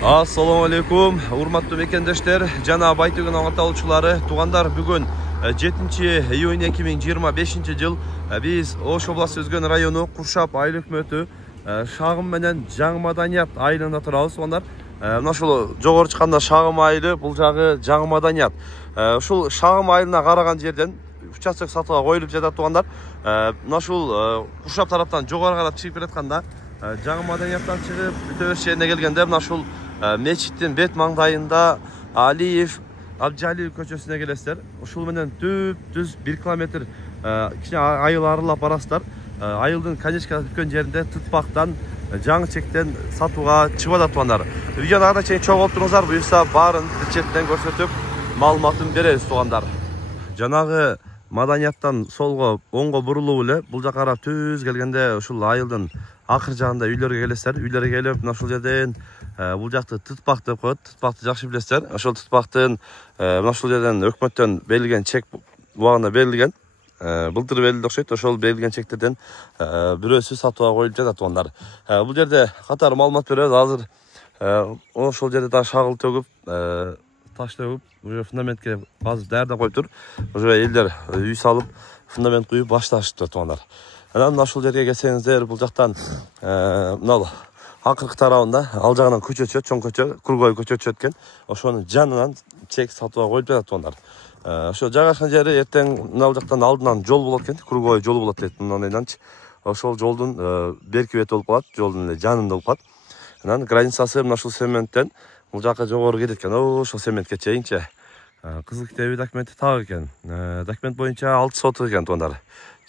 Assalamu alaikum, урматтуу мекендештер, жана Байтөгүн аңгаталуучулары, туугандар, бүгүн 7-июнь 2025 жыл биз Ош областы Өзгөн району Куршап айыл өкмөтү Шагым менен Жаңы Маданият айылында турабыз. Туугандар, мына ушул жогору чыкканда Шагым айылы, бул жагы Жаңы Маданият. Ушул Шагым айылына караган жерден участок сатууга коюлуп жатат. Туугандар, мына ушул Куршап тараптан жогору карап чыгып келатканда Жаңы Маданияттан чыгып бүтө жерине келгенде мына ушул мечиттин бет маңдайында Алиев Абджалил көчөсүнө келесиздер. Ушул менен түз 1 километр кичине айыл аралап барасыздар. Айылдын конечкасы бүткөн жеринде тытпактан жаңы чектен сатууга чыгып атат. Туугандар, видеону ада чейин чогуу болуп туруңуздар, буюрса баарын четтен көрсөтүп маалыматын беребиз. Туугандар, жанагы Маданияттан солго оңго бурулуп эле бул жака карап түз келгенде ушул айылдын акыр жагында үйлөргө келесиздер. Үйлөргө келип мына ушул жерден бул жакты тытпак деп коет. Тытпакты жакшы билесиздер. Ошол тытпактын мына ушул жерден өкмөттөн берилген чек убагында берилген. Былтыр берилди окшойт. Ошол берилген чектерден бирөөсү сатууга коюлуп жатат. Туугандар, бул жерде катар маалымат беребиз. Азыр ошол жерде да шагыл төгүп таш төгүп уже фундаментке азыр даярдап коюптур. Уже элдер үй салып фундамент куюп башташыптыр. Туугандар, анан мына ушул жерге келсеңиздер, бул жактан мына акыркы тарабында ал жагынан көчө өтөт, чоң көчө, круговой көчө өтөт экен. Ошонун жанынан чек сатууга коюлуп жатат. Туугандар, ошо жайгашкан жери эртең мына жактан алдынан жол болот экен, круговой жол болот дейт. Мындайданчы ошол жолдун берки бети болуп калат, жолдун жанында болуп калат. Анан границасы мына ушул цементтен бул жака жогору кетет экен. Ошол цементке чейинчи кызыл китеби документи так экен. Документ боюнча 6 соток экен. Туугандар,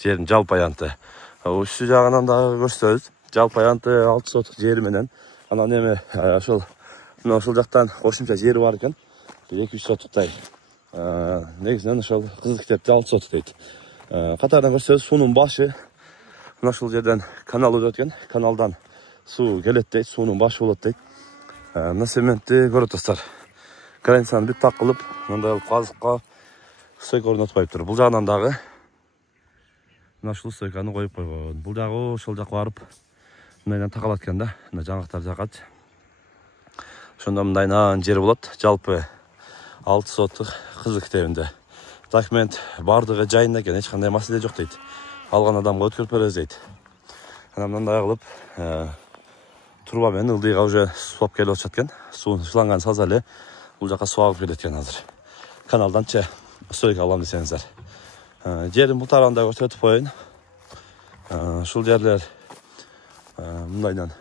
жердин жалпы аянты. Үстү жагынан дагы көрсөтөбүз. Жалпы аянты 6 соток жери менен анан эми ошол мына ушул жактан кошумча жери бар экен. 2-3 сотоктай. Негизинен ошол кызыл китепте 6 соток дейт. Катарынан көрсөтөбүз. Суунун башы мына ушул жерден канал өтөт экен. Каналдан суу келет дейт. Суунун башы болот дейт. Мына цементти көрүп атасыздар. Границаны бүт так кылып, мындай болуп казыкка стойка орнотпойуптур. Бул жагынан дагы мына ушул стойканы коюп койгон. Бул жагы ошол жака барып мындайдан такалат экен да. Мына жаңактар жакат. Ошондо мындайынан жер болот. Жалпы 6 соток кызыл китебинде. Документ бардыгы жайында экен, эч кандай маселе жок дейт. Алган адамга өткөрүп беребиз дейт. Анан мындай кылып турба менен ылдыйга уже сулап келип атышат экен. Суу шланган саза эле бул жака суу агып келет экен азыр. Каналданчы стойка алам десеңиздер. Жерин бул тарабында көрсөтүп коеюн. Ушул жерлер мындайдан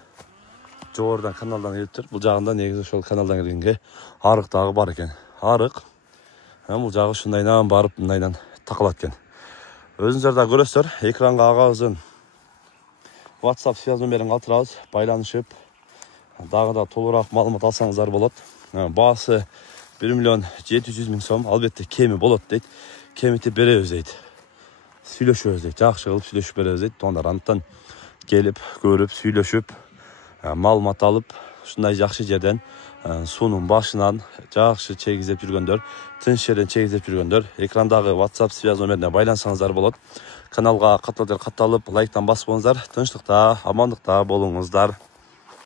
жогорудан каналдан келиптир. Бул жагында негизи ошол каналдан киргенге арык дагы бар экен. Арык. Бул жагы ушундайдан барып мындайдан такалат экен. Өзүңүздөр да көрөсүздөр. Экранга агабыздын WhatsApp связь номерин калтырабыз. Байланышып дагы да толугураак маалымат алсаңыздар болот. Баасы 1.700.000 сом. Албетте кеми болот дейт. Кемитип беребиз дейт. Сүйлөшөбүз дейт. Жакшы кылып сүйлөшүп беребиз дейт. Туугандар, антан келип, көрүп, сүйлөшүп, маалымат алып, ушундай жакшы жерден суунун башынан жакшы чегиздеп жүргөндөр, тынч жерден чегиздеп жүргөндөр экрандагы WhatsApp связь номерине байлансаңыздар болот. Каналга катталып, лайктан басып коюңуздар. Тынчтыкта, амандыкта болуңуздар.